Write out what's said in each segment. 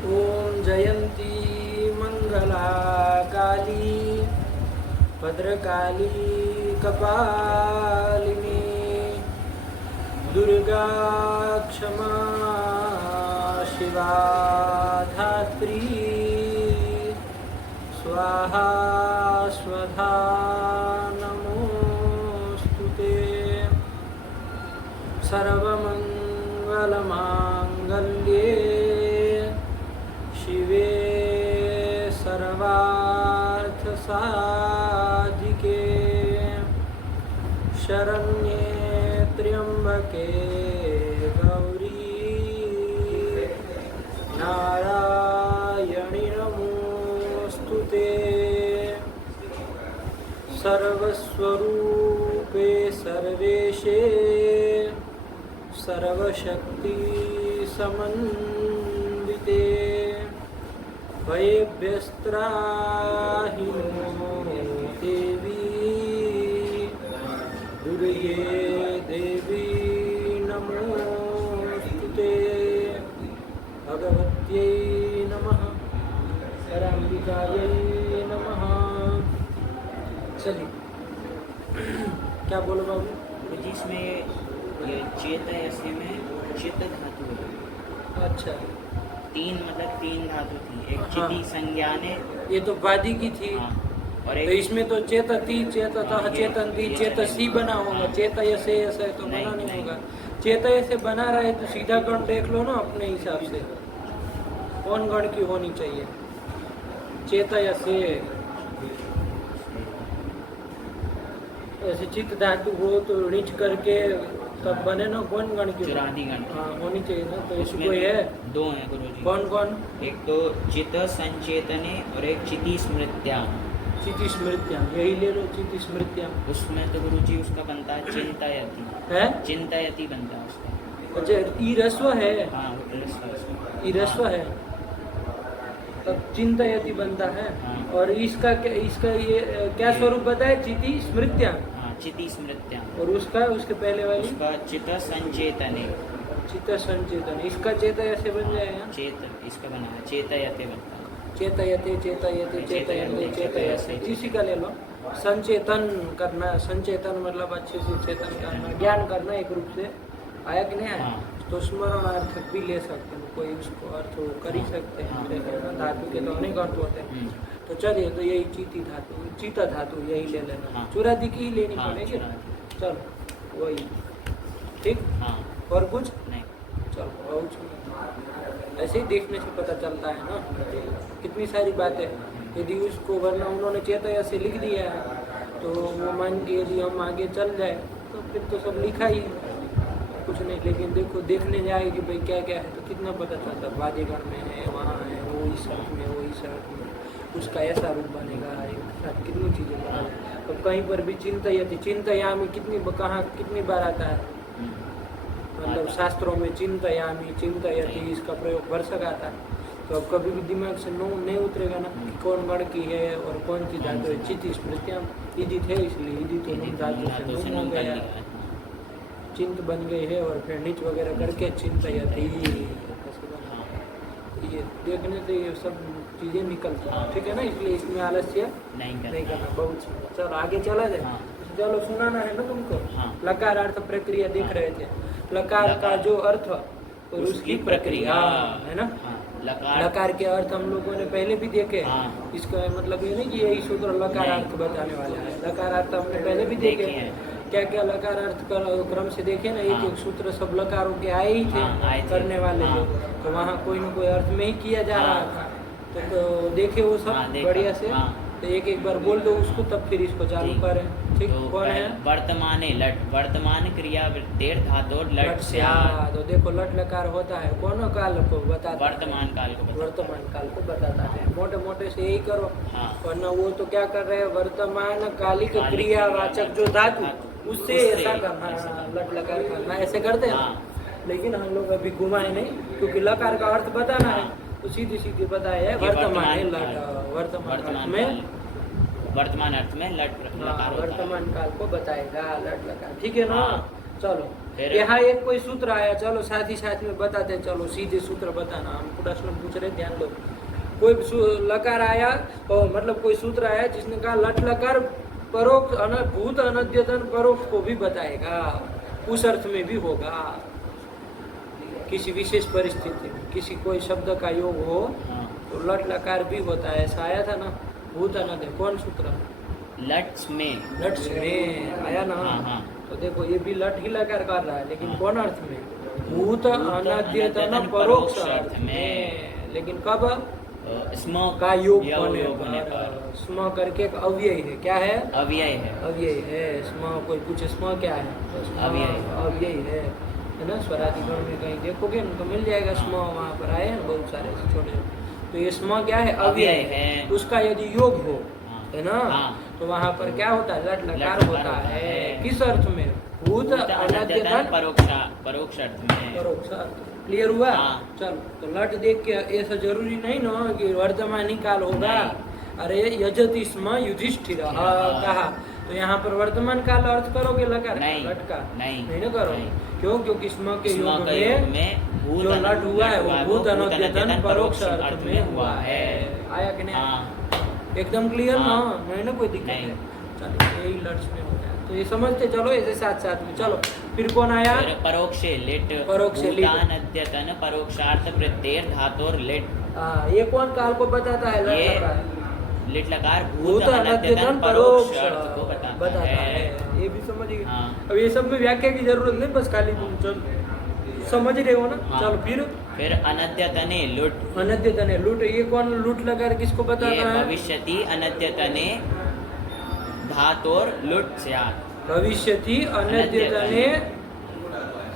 ओम जयंती मंगला काली भद्रकाली कपालिनी दुर्गा क्षमा शिवा धात्री स्वाहा स्वधा नमोस्तुते सर्वमंगलमांगल्ये शिवे सर्वार्थसाधिके शरण्ये त्र्यंबके गौरी नारायणि नमोस्तुते सर्वस्वरूपे सर्वेशे सर्वशक्ति समन्विते भयेभ्यस्त्राहि नो देवी दुर्गे देवी नमोस्तुते भगवत्यै नमः पराम्बिकायै नमः। चलिए क्या बोलो बाबू? जिसमें ये चेत है, ऐसे में चित धातु है। अच्छा, तीन धातु थी। एक हाँ। चिति संज्ञाने, ये तो वादी की थी। हाँ, और तो एक इसमें तो चेतती चेतता हाँ, चेतनती ये चेतसी बना होगा। हाँ। चेतय से ऐसा तो बना नहीं, नहीं नहीं। होगा। चेतय से बना रहे तो सीधा गण देख लो ना अपने हिसाब से कौन गण की होनी चाहिए। चेतय से ऐसे चित्त धातु हो तो ऋच करके तब बने ना कौन गण की चुरादी गण। हाँ होनी चाहिए ना। तो उसमें इसको है दो हैं गुरुजी। कौन कौन? एक तो चित संचेतने और एक चिति स्मृत्या। चिति स्मृत्याम, यही ले लो चिति स्मृत्याम। उसमें तो गुरुजी उसका बनता है चिंतायति। है चिंतायति बनता है उसका। अच्छा, ई रस्व है। हाँ, ई रस्व है तब चिंतयति बनता है। हाँ। और इसका ये क्या स्वरूप बताया? चिति स्मृत्याम। हाँ, चिति स्मृत्या। और उसका उसके पहले वाली उसका चित संचेतने। चित्त संचेतन। इसका चेतय से बन जाएगा। चेत इसका बना है, चेतयते बनता है। चेतयते चेतयते चेतयते चेतयसे, इसी का ले लो। संचेतन करना, संचेतन मतलब अच्छे से चेतन करना, ज्ञान करना एक रूप से। आया कि नहीं आया? हाँ। तो स्मरण अर्थ भी ले सकते हैं, कोई उसको अर्थ वो कर ही सकते हैं। धातु के तो अनेक अर्थ होते हैं। तो चलिए, तो यही चीती धातु, चीता धातु यही ले लेना। हाँ। चुरादी की ही लेनी हाँ, पड़ेगी। चुरादी। चलो वही ठीक। हाँ, और कुछ? नहीं। चलो बहुत ऐसे ही देखने से पता चलता है ना कितनी सारी बातें। यदि उसको वरना उन्होंने चेतया से लिख दिया है तो वो मान के यदि हम आगे चल जाए तो फिर तो सब लिखा ही है, कुछ नहीं। लेकिन देखो देखने जाए कि भाई क्या क्या है तो कितना पता चलता। वाद्यगण में है, वहाँ है, वो इस अर्थ में, वो इस अर्थ में, उसका ऐसा रूप बनेगा, कितनी चीज़ें बनेगा। तो कहीं पर भी चिंतयति, चिंतयामी कहाँ कितनी बार आता है? मतलब शास्त्रों में चिंतयामी, चिंतयति, इसका प्रयोग भरसक आता है। तो अब कभी भी दिमाग से नहीं उतरेगा ना कि कौन गण की है और कौन सी धातु है। चिति स्मृत्याम ईदित है, इसलिए ईदित तो नुम धातु से नुम हो गया, चिंत बन गई है। और फिर नीच वगैरह करके चिंतयति, ये देखने से ये सब चीज़ें निकलती हैं। ठीक है ना, इसलिए इसमें आलस्य नहीं करना। बहुत चलो आगे चला जाए। हाँ। चलो सुनाना है ना तुमको। हाँ। लकार अर्थ प्रक्रिया देख रहे थे। लकार का जो अर्थ और उसकी प्रक्रिया है ना। हाँ, लकार के अर्थ हम लोगों ने पहले भी देखे। हाँ। इसका मतलब ये नहीं कि यही सूत्र लकार अर्थ बताने वाला है। लकार अर्थ हमने पहले भी देखे हैं। क्या क्या लकार अर्थ क्रम से देखे ना। एक एक सूत्र सब लकारों के आए ही थे, हाँ, आए थे। करने वाले हाँ। लोग। तो वहाँ कोई ना कोई अर्थ में ही किया जा रहा था। तो देखे वो सब हाँ, देखा। बढ़िया से। हाँ। तो एक एक बार बोल दो उसको, तब फिर इसको चालू ठीक। करें। ठीक, तो कौन है? वर्तमाने लट, वर्तमान क्रिया वृत्तेर धातु लट से। तो देखो लट लकार होता है कौन काल को बताता है? वर्तमान काल को बताता है। वर्तमान काल को बताता है। मोटे मोटे से यही करो। हाँ। वरना वो तो क्या कर रहे हैं, वर्तमान कालिक क्रियावाचक जो धातु उससे ऐसा करना, लट लकार करना, ऐसे करते हैं। हाँ। लेकिन हम लोग अभी घुमाए नहीं, क्योंकि लकार का अर्थ बताना है तो सीधी सीधी बताया है वर्तमान है लट। वर्तमान अर्थ में वर्तमान अर्थ में लट लकार होता है। वर्तमान काल को बताएगा लट लकार। ठीक है ना। हाँ। चलो फिर यहाँ एक कोई सूत्र आया, चलो साथ ही साथ में बताते, चलो सीधे सूत्र बताना, हम प्रश्न पूछ रहे, ध्यान दो। कोई लकार आया और मतलब कोई सूत्र आया जिसने कहा लट लकार परोक्ष भूत अनद्यतन परोक्ष को भी बताएगा, उस अर्थ में भी होगा। किसी विशेष परिस्थिति में किसी कोई शब्द का योग हो हाँ। तो लट लकार भी होता है, ऐसा आया था ना। भूत अनद्य कौन सूत्र? लट्स में, लट्स में आया ना। हाँ, हाँ। तो देखो ये भी लट ही लकार कर रहा है, लेकिन हाँ। कौन अर्थ में? भूत अनद्यतन परोक्ष अर्थ में। लेकिन कब? स्म का योग या होने योग होने पर। स्म करके एक अव्यय है, क्या है? अव्यय है। अव्यय है। स्म, कोई पूछे स्म क्या है तो स्म अव्यय है ना। स्वरादिगण में कहीं देखोगे ना तो मिल जाएगा स्म, वहाँ पर आए हैं बहुत सारे छोटे। तो ये स्म क्या है? अव्यय है। उसका यदि योग हो, है ना, तो वहाँ पर क्या होता है? लट लकार होता है। किस अर्थ में? भूत अनद्यतन परोक्ष अर्थ में। परोक्ष अर्थ। क्लियर हुआ? हाँ। चलो, तो लट देख के ऐसा जरूरी नहीं ना कि वर्तमान ही काल होगा। अरे यजति स्म युधिष्ठिर कहा, तो यहाँ पर वर्तमान काल अर्थ करोगे लकार लट का? नहीं ना करो। क्यों? क्योंकि स्म के योग में जो लट हुआ है वो भूत अनद्यतन परोक्ष अर्थ में हुआ है। आया कि नहीं? एकदम क्लियर ना? नहीं ना कोई दिक्कत है? चलो, यही लट्स में हो गया, तो ये समझते चलो ऐसे साथ साथ में। चलो फिर कौन आया? परोक्षे लिट, परोक्षे लिट, अद्यतन परोक्षार्थ प्रत्यय धातुर लिट। ये कौन काल को बताता है? ये लिट लकार भूत अनद्यतन परोक्ष अर्थ को बताता है। ये भी समझिए। हाँ। अब ये सब में व्याख्या की जरूरत नहीं, बस खाली तुम चल समझ रहे हो ना। हाँ। चलो फिर अनद्यतने लुट। अनद्यतने लुट, ये कौन लुट लकार किसको बताता ये है? भविष्यति अनद्यतने धातोर लुट स्यात्। भविष्यति अनद्यतने,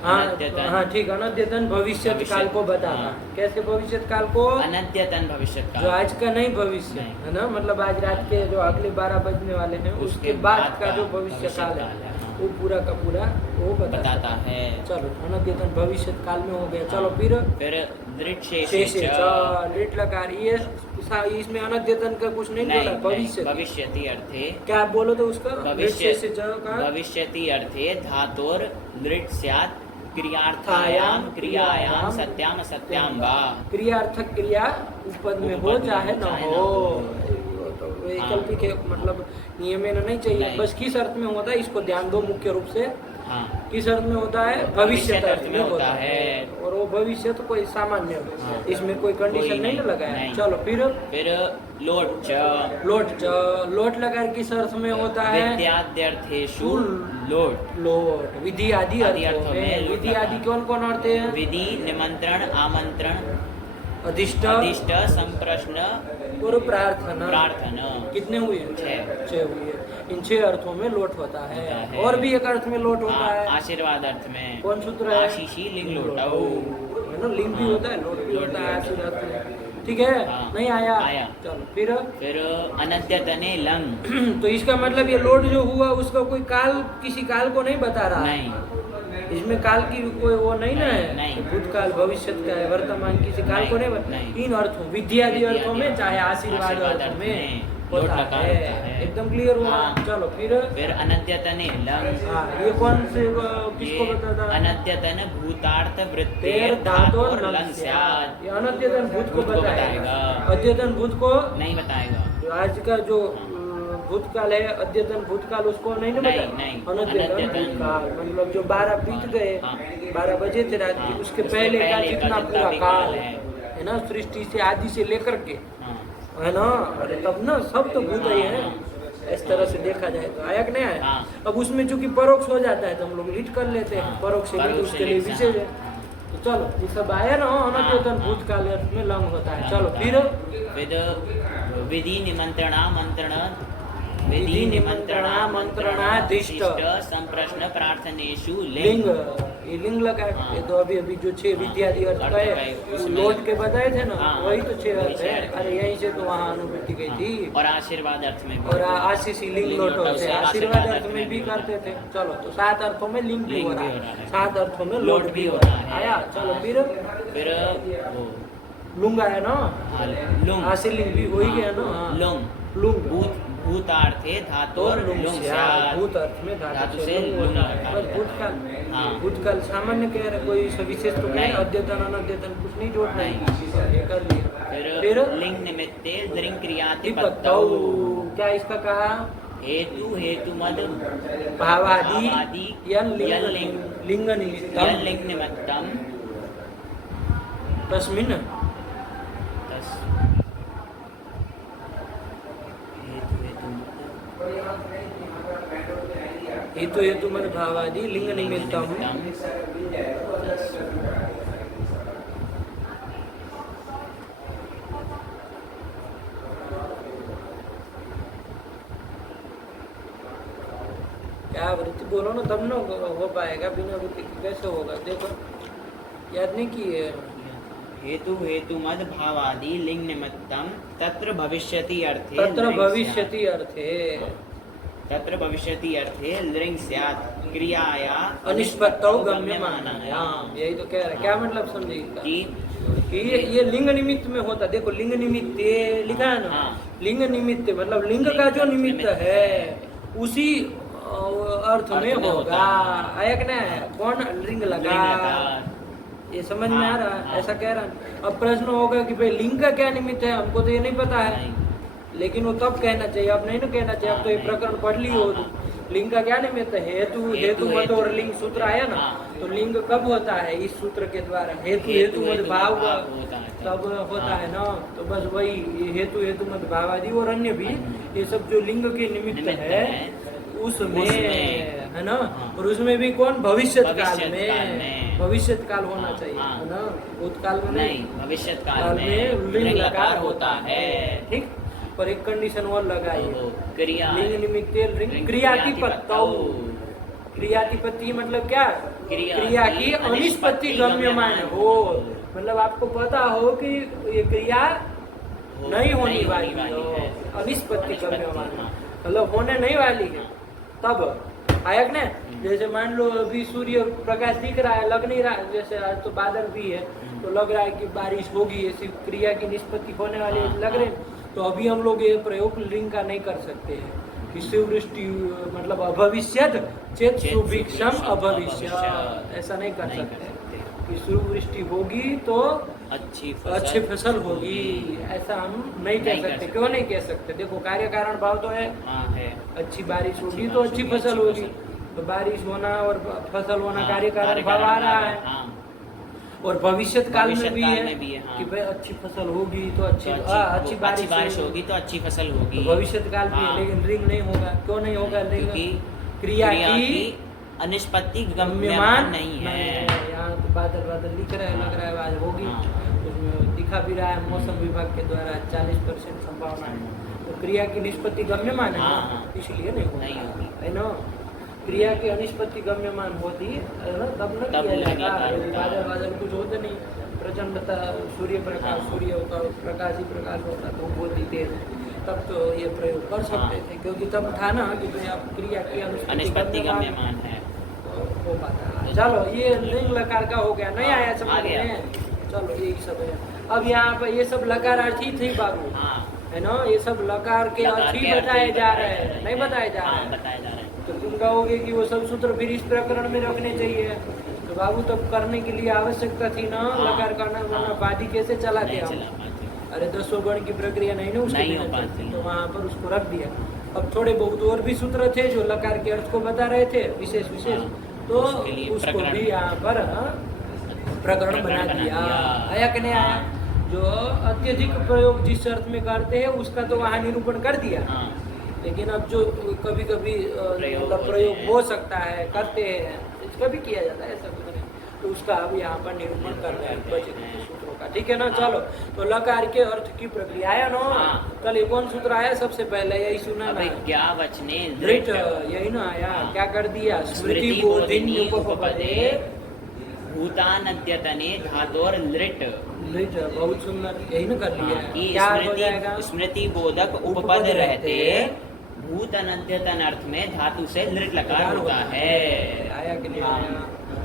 हाँ ठीक, अनद्यतन भविष्यत काल को बताता। कैसे भविष्यत काल को? अनद्यतन भविष्यत काल, जो आज का नहीं भविष्य है ना, मतलब आज रात के जो अगले 12 बजने वाले हैं उसके बाद का जो भविष्य काल है वो पूरा का पूरा वो बताता है। चलो, अनद्यतन भविष्यत काल में हो गया। चलो फिर दृढ़ लिट लकार, ये इसमें अनद्यतन का कुछ नहीं बोला। भविष्यति अर्थे क्या बोलो तो उसका? भविष्यति अर्थे धातोर दृढ़ स्यात् क्रियार्थायाम क्रियायाम सत्याम सत्याम वा। क्रियार्थक क्रिया उपपद में हो चाहे न हो, तो वैकल्पिक के मतलब नियम में नहीं चाहिए। बस किस अर्थ में होता है इसको ध्यान दो मुख्य रूप से। किस अर्थ में होता है? भविष्य अर्थ में होता है। और वो भविष्य तो कोई सामान्य, इसमें कोई कंडीशन नहीं लगाया। चलो फिर लोट लगा किस अर्थ में होता है? विद्याद्यर्थेषु लोट। विधि आदि अर्थों में। विधि आदि कौन कौन अर्थ है? विधि, निमंत्रण, आमंत्रण, अधिष्ट, संप्रश्न और प्रार्थना। कितने हुए? 6 हुए। इन 6 अर्थों में लोट होता है। और भी एक अर्थ में लोट होता है, आशीर्वाद अर्थ में। कौन सूत्र है? आशीषी लिंग लोटाओ, है ना, लिंग भी होता है, लोट भी होता है आशीर्वाद में। ठीक है? नहीं आया? चलो फिर अनद्यतने लंग। तो इसका मतलब ये लोट जो हुआ उसका कोई काल, किसी काल को नहीं बता रहा। नहीं, इसमें काल की कोई वो नहीं ना है। भूतकाल, भविष्यत का है, वर्तमान किसी काल को नहीं। इन अर्थों, विद्यादि अर्थों में चाहे आशीर्वाद अर्थ में होता है। एकदम क्लियर हुआ? चलो फिर अनद्यतने लंग। ये कौन से किसको बताता? अनद्यतन भूतार्थ वृत्तेर धातोर लंग स्यात्। ये अनद्यतन भूत को बताएगा, अद्यतन भूत को नहीं बताएगा। आज का जो भूतकाल है, अद्यतन भूतकाल, उसको नहीं बताएगा। अनद्यतन भूतकाल मतलब जो 12 बीत गए, 12 बजे थे रात के, उसके पहले का जितना पूरा काल है ना, सृष्टि से आदि से लेकर के, है ना। अरे तब ना सब तो भूत ही है इस तरह से देखा जाए तो। आया कि नहीं आया? अब उसमें चूंकि परोक्ष हो जाता है तो हम लोग लिट कर लेते हैं। परोक्ष लिट उसके लिए विशेष है। तो चलो ये सब आया ना, अनद्यतन भूतकाल में लंग होता है। चलो फिर विधि, निमंत्रणा, मंत्रण, विधि, निमंत्रणा, मंत्रणादिष्ट, संप्रश्न, प्रार्थनेषु लिंग। ये लिंग लगा है। ये तो अभी जो 6 विद्यादि अर्थ है लोट के बताए थे ना, वही तो 6 अर्थ है। अरे यहीं से तो वहाँ अनुभूति गई थी। और आशीर्वाद अर्थ में, और आशीषी लिंग लोट होते, आशीर्वाद अर्थ में भी करते थे। चलो तो 7 अर्थों में लिंग भी हो रहा है, 7 अर्थों में लोट भी हो रहा है। आया? चलो फिर लुंग आया ना, आशीर्लिंग भी हो ही गया ना। लुंग भूतार्थे धातोर लुंग लुंग स्यात्। स्यात्। भूत अर्थ में धातु धातु से से लुंग लुंग होता है। लगा बस दिया। भूतकाल हाँ। भूतकाल सामान्य कह रहे, कोई विशेष तो कह रहे, नहीं। अद्यतन अनद्यतन कुछ नहीं जोड़ना है। नहीं। ये कर लिया। फिर लिंग निमित्ते दृंग क्रियातिपत्तौ तिपत्तौ, क्या इसका कहा? हेतु हेतु मद भावादि यन लिंग यन लिंग यन निमित्तम लिंग निमित्तम तस्मिन् तस् हेतु हेतु हेतु हेतु मद भावादि लिंग निमित्तम क्या वृत्ति बोलो ना, तब ना हो पाएगा, बिना वृत्ति के कैसे होगा? देखो याद नहीं किए। हेतु हेतु मद भावादि लिंग निमित्तम तत्र भविष्यति अर्थे तत्र लिंग भविष्यति स्यात्। अर्थे तत्र भविष्यति अर्थे लिंग स्यात् क्रियाया अनिष्पत्तौ गम्यमानायाम। यही तो कह रहा है। क्या मतलब समझिए इसका? कि ये लिंग निमित्त में होता। देखो लिंग निमित्त ये लिखा है ना, हाँ। लिंग निमित्त मतलब लिंग का जो निमित्त है उसी अर्थ में अर्थ में होगा। होता है। आया कि ना? कौन लिंग लगा? ये समझ में आ रहा है? हाँ। ऐसा कह रहा है। अब प्रश्न होगा कि भाई लिंग का क्या निमित्त है, हमको तो ये नहीं पता है। नहीं। लेकिन वो तब कहना चाहिए, अब नहीं ना कहना चाहिए। अब तो ये नहीं। प्रकरण पढ़ ली हो। हाँ। लिंग का क्या निमित्त है? हेतु हेतु मत और लिंग सूत्र आया ना, हाँ। तो लिंग कब होता है? इस सूत्र के द्वारा। हेतु हेतु मत भाव होता है तब होता हाँ। है ना। तो बस वही ये हेतु हेतु मत भाव आदि और अन्य भी, ये सब जो लिंग के निमित्त है उसमें है ना। हाँ। और उसमें भी कौन? भविष्यत काल भविष्यत काल में। में। भविष्यत काल होना हाँ, चाहिए, हाँ। है ना। भूतकाल में नहीं, भविष्यत काल काल में में लिंग लिंग लकार होता है। ठीक। पर एक कंडीशन और लगाइए, क्रिया लिंग निमित्ते लिंग क्रियातिपत्तौ। क्रियातिपत्ति मतलब क्या? क्रिया की अनिष्पत्ति गम्यमान हो। मतलब आपको पता हो कि ये क्रिया नहीं होने वाली हो, अनिष्पत्ति गम्यमान, मतलब होने नहीं वाली है। तब आयक ने जैसे मान लो अभी सूर्य प्रकाश दिख रहा है, लग नहीं रहा है, जैसे आज तो बादल भी है तो लग रहा है कि बारिश होगी, ऐसी क्रिया की निष्पत्ति होने वाली लग रहे। तो अभी हम लोग ये प्रयोग लिंग का नहीं कर सकते हैं कि शिववृष्टि मतलब अभविष्यत चेत सुभिक्षम अभविष्यत, ऐसा नहीं कर सकते कि शिववृष्टि होगी तो अच्छी फसल होगी, ऐसा हम नहीं कह सकते। क्यों नहीं कह सकते? देखो कार्य कारण भाव तो है। अच्छी बारिश होगी तो अच्छी फसल होगी। तो बारिश होना और फसल होना कार्य कारण भाव आ रहा है। और भविष्यत काल में भी है कि भाई अच्छी फसल होगी तो अच्छी बारिश होगी तो अच्छी फसल होगी। तो भविष्यत काल भी है, लेकिन लिंग नहीं होगा। क्यों नहीं होगा? लिंग क्रिया की अनिष्पत्ति गम्यमान नहीं है। यहाँ तो बादल बादल लिख रहे हैं, लग रहा है आज होगी। उसमें दिखा भी रहा है मौसम विभाग के द्वारा 40% संभावना है। तो क्रिया की निष्पत्ति गम्यमान है, इसलिए नहीं होगी, है ना। क्रिया की अनिष्पत्ति गम्यमान होती है ना, तब न किया जाएगा। बादल बादल कुछ होते नहीं, प्रचंडता सूर्य प्रकाश, सूर्य का प्रकाश ही प्रकाश होता, धूप होती तेज, तब तो ये प्रयोग कर सकते थे। क्योंकि तब था ना कि भाई आप क्रिया की अनिष्पत्ति गम्यमान है, हो पाता। चलो ये लिंग लकार का हो गया, नहीं आया समझ में? चलो यही सब है। अब यहाँ पर ये सब लकारार्थी थे बाबू, है ना। ये सब लकार के अर्थ ही बताए जा रहे हैं, नहीं बताए जा रहे हैं। तो तुम कहोगे कि वो सब सूत्र फिर इस प्रकरण में रखने चाहिए। तो बाबू तब करने के लिए आवश्यकता थी ना लकार करना, वरना वादी कैसे चलाते हम? अरे 10 गण की प्रक्रिया नहीं ना उसकी, तो वहाँ पर उसको रख दिया। अब थोड़े बहुत और भी सूत्र थे जो लकार के अर्थ को बता रहे थे विशेष, तो उसको भी यहाँ पर प्रकरण बना दिया। आया कि नहीं आया? जो अत्यधिक प्रयोग जिस अर्थ में करते हैं उसका तो वहाँ निरूपण कर दिया। लेकिन अब जो कभी कभी प्रयोग हो सकता है, करते हैं, इसका भी किया जाता है, ऐसा कुछ नहीं, तो उसका अब यहाँ पर निरूपण कर रहे हैं बचे सूत्रों का। ठीक है ना। चलो तो लकार के अर्थ की प्रक्रिया आया ना। कल ये कौन सूत्र आया सबसे पहले? यही सुना ना, दृढ़, यही ना आया। क्या कर दिया? स्मृति बोधिनी उपपदे भूतानद्यतने धातोर लिट। बहुत सुंदर, यही ना कर दिया। क्या हो जाएगा? स्मृति बोधक उपपद रहते भूतनद्यतन अर्थ में धातु से लिट लकार होता है। आया कि नहीं आया?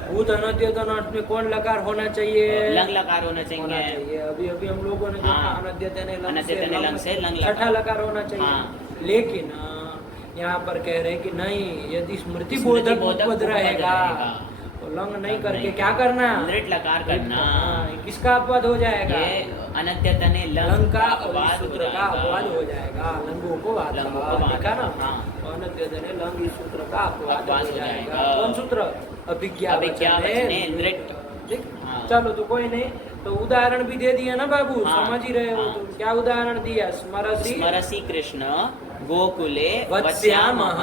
भूत अनद्यतन अर्थ में कौन लकार होना चाहिए? लंग लकार होना चाहिए। अभी अभी हम लोगों ने देखा अनद्यतन लंग से लंग छठा लकार होना चाहिए। लेकिन यहाँ पर कह रहे कि नहीं, यदि स्मृति बोधक उपपद रहेगा तो लंग नहीं करके क्या करना, लृट लकार करना। किसका अपवाद हो जाएगा, ये अनद्यतने लंग का अपवाद सूत्र का अपवाद हो जाएगा। लंगोपवाद लंगोपवाद, देखा ना, हाँ। अनद्यतने लंग इस सूत्र का अपवाद अपवाद हो हो जाएगा। जाएगा। कौन सूत्र, अभिज्ञावचने लृट। ठीक, हाँ। चलो तो कोई नहीं, तो उदाहरण भी दे दिया ना बाबू, हाँ, समझ ही रहे हो। हाँ। तो क्या उदाहरण दिया, स्मरसी स्मरसी कृष्ण गोकुले वत्स्यामः,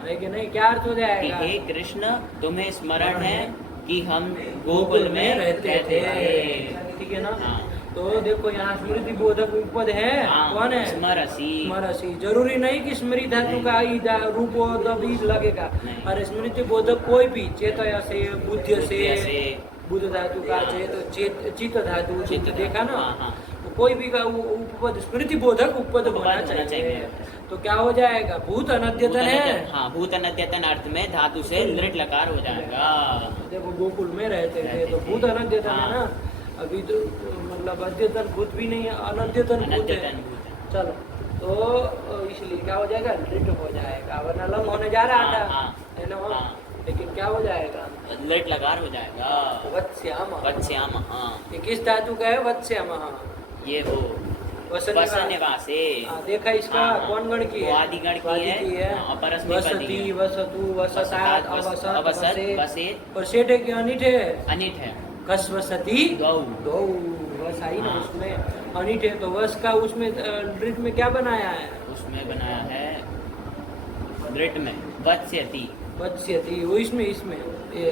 है कि नहीं, क्या अर्थ हो कि जाएगा, हे कृष्ण तुम्हें स्मरण है कि हम गोकुल में रहते थे। ठीक है ना। हाँ। तो देखो यहाँ स्मृति बोधक उपपद है, हाँ, कौन है, स्मरसी। स्मरसी। जरूरी नहीं कि स्मृति धातु का ही रूप हो तभी लगेगा। नहीं। अरे स्मृति बोधक कोई भी चेतय से, बुद्ध से, बुद्ध धातु का चित्त धातु, चित्त देखा ना, हाँ, हाँ। तो कोई भी का उपपद स्मृति बोधक उपपद होना चाहिए। तो क्या हो जाएगा, भूत अनद्यतन है। हाँ, भूत अनद्यतन अर्थ में धातु से लृट लकार हो जाएगा। देखो गोकुल में रहते थे तो भूत अनद्यतन है ना, अभी तो मतलब अद्यतन भूत भी नहीं है, अनद्यतन भूत है। अनद्यतन भूत। चलो तो इसलिए क्या हो जाएगा, लृट हो जाएगा, वरना लंग होने जा रहा था, हाँ, है ना, हाँ। लेकिन क्या हो जाएगा, लृट लकार हो जाएगा। वत्स्याम। वत्स्याम, हाँ। ये किस धातु का है, वत्स्याम, ये वो वसनिवासे। देखा इसका हाँ, कौन गण की है, वादिगण की है। हाँ, परस्मैपदी वसती, है। वसतु, वसतात, अवसत, अवसत, वसेत। वसेत। और सेठ है कि अनिट है, अनिट है। कस वसती गौ। गौ, वस आई ना हाँ। उसमें, अनिट है तो वस का उसमें लृट में क्या बनाया है, उसमें बनाया है लृट में वत्स्यति। वत्स्यति, वो इसमें ये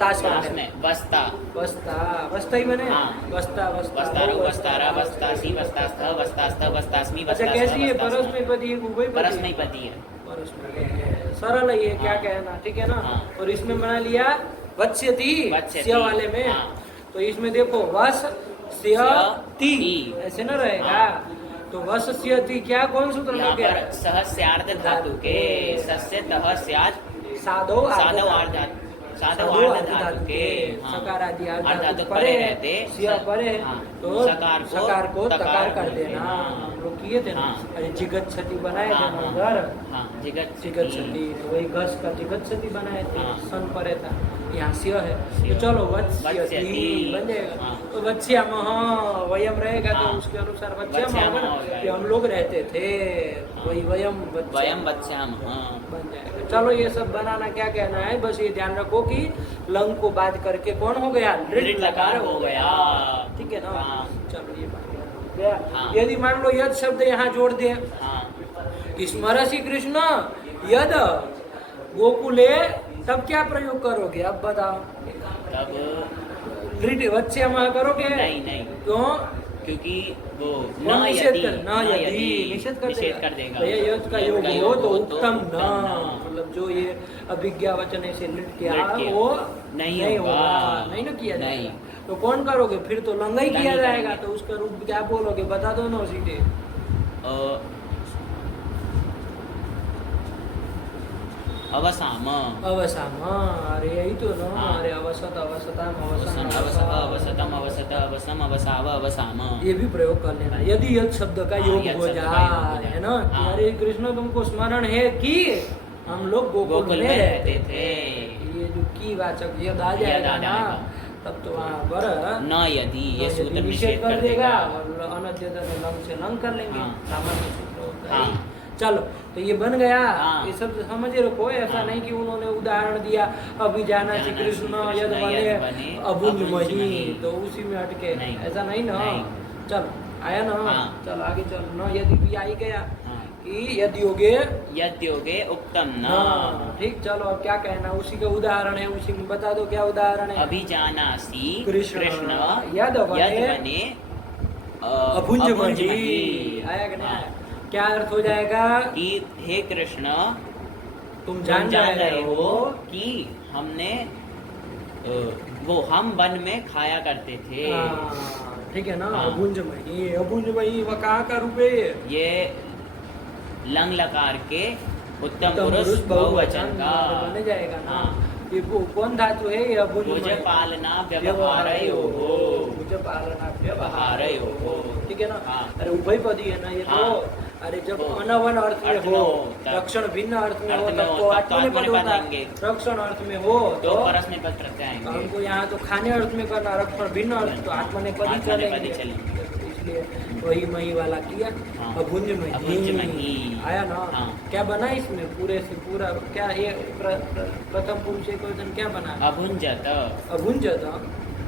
ताश ताश में वस्ता। वस्ता, वस्ता ही बने, हाँ। वस्ता, वस्ता, वस्तारु, वस्तारा, वस्तासी, वस्तास्थ, वस्तास्थ, वस्तास्मि, अच्छा कैसी है, वस्तास्म। परस्मैपदी, उभयपदी, परस्मैपदी है। परस्मैपदी है, सरल है ये, क्या हाँ। कहना, ठीक है ना। हाँ। और इसमें बना लिया वत्स्यति, वत्स्यति, स्य वाले में, हाँ। तो इसमें देखो वस स्यति, स्यति। ऐसे ना रहेगा, हाँ। तो वस स्यति क्या, कौन सूत्र यहाँ लग गया, पर सहस्यार्थ धातु के सस्य तह स्याज साधो साधव आर्ध धातु, साधव आर्ध धातु के। हाँ। सकार आदि आर्ध आर्ध धातु धातु परे रहते, सिया परे, हाँ। तो सकार को तकार कर कर देना, देना। हम लोग किए थे ना। हाँ। अरे जिगत सती बनाए थे हाँ, ना हाँ। उधर, हाँ, जिगत जिगत सती, वही घस का जिगत सती बनाए थे, हाँ। सन परे था, यहाँ सिय है, सिय। तो चलो वत्स्यति वत्स्यति। बन जाएगा। हाँ। तो वत्स्याम वयम रहेगा, तो हाँ। उसके अनुसार वत्स्याम वत्स्याम होगा ना, हो जाएगा। कि हम लोग रहते थे, वही वयम वयम वत्स्याम, हाँ। बन जाएगा। चलो ये सब बनाना क्या कहना है, बस ये ध्यान रखो कि लंग को बात करके कौन हो गया, लृट लकार हो गया। ठीक है ना। हाँ। चलो ये बात गया। हाँ। यदि मान लो यद शब्द यहाँ जोड़ दे, हाँ। स्मरसी कृष्ण यद गोकुले, तब क्या प्रयोग करोगे, अब बताओ, तब लृट वत्स्याम करोगे, नहीं नहीं, क्यों, क्योंकि वो कौन न निषेध यदि, कर, न यदि निषेध कर देगा, देगा। भैया यद का यद योग का हो तो योग उत्तम न, न। मतलब जो ये अभिज्ञा वचन ऐसे लिट किया लिट किया। वो नहीं होगा। नहीं ना किया नहीं। जाएगा। तो कौन करोगे, फिर तो लंगा ही लंगा किया ही जाएगा, करेंगे। तो उसका रूप क्या बोलोगे, बता दो ना सीधे, अवसाम। अवसाम, अरे यही तो ना, हाँ। अरे अवसत, अवसताम, अवसन, अवसन, अवसः, अवसतम, अवसत, अवसम, अवसाव, अवसाम। ये भी प्रयोग कर लेना, यदि यद शब्द का हाँ, योग यद हो शब्द का योग हो जाए, जाए। है ना, कि हाँ। हरे कृष्ण तुमको स्मरण है कि हम लोग गोकुल में रहते थे, ये जो की वाचक यद आ जाएगा ना, तब तो वहाँ पर न यदि, ये सूत्र निषेध कर देगा, और अनद्यतन लंग से लंग कर लेंगे, हाँ। सामान्य सूत्र होता है। हाँ। चलो तो ये बन गया, हाँ। ये सब समझ रखो, ऐसा हाँ। नहीं कि उन्होंने उदाहरण दिया अभी जाना श्री जाना कृष्ण श्री यद कृष्ण बने यद बने अबुंज अबुंज मही, मही, तो उसी में अटके, नहीं। ऐसा नहीं ना। नहीं। चलो आया ना, हाँ। चलो आगे चलो ना, यदि भी आई गया हाँ। कि यदि योगे यद्योगे उक्तम न। हाँ, ठीक, चलो अब क्या कहना, उसी का उदाहरण है, उसी में बता दो क्या उदाहरण है, अभिजानासि कृष्ण कृष्ण यद बने बने अभुंज अभुंज मही, मही। आया कि नहीं हाँ। आया? क्या अर्थ हो जाएगा, कि हे कृष्ण तुम जान जान रहे हो कि हमने वो हम वन में खाया करते थे। हाँ, ठीक है ना। हाँ। अभुंजमयी, अभुंजमयी वह कहाँ का रूप है, ये लंग लकार के उत्तम उत्तम पुरुष बहुवचन का बन जाएगा ना। हाँ। ये कौन धातु है, ये अभुंजमयी, मुझे पालना व्यवहारयोः, मुझे पालना व्यवहारयोः। ठीक है ना। हाँ। अरे उभयपदी है ना ये, हाँ। तो अरे जब तो अनवन अर्थ में अर्थ में हो, हो, तब- रक्षण भिन्न अर्थ में अर्थ हो, में तब हो, तो तब तो आत्मनेपद आत्मनेपद होता है। आएंगे। रक्षण अर्थ में हो तो तो परस्मैपद प्रत्यय आएंगे। हमको यहाँ तो खाने अर्थ में करना, रक्षण भिन्न अर्थ, तो आत्मनेपद ही आत्मनेपद ही चलेंगे। इसलिए वही मही वाला किया। हाँ। अभुंज मही अभुंज मही। आया ना। हाँ। क्या बना इसमें पूरे से पूरा, क्या ये प्रथम पुरुष एक वचन क्या बना? अभुंजत। अभुंजत,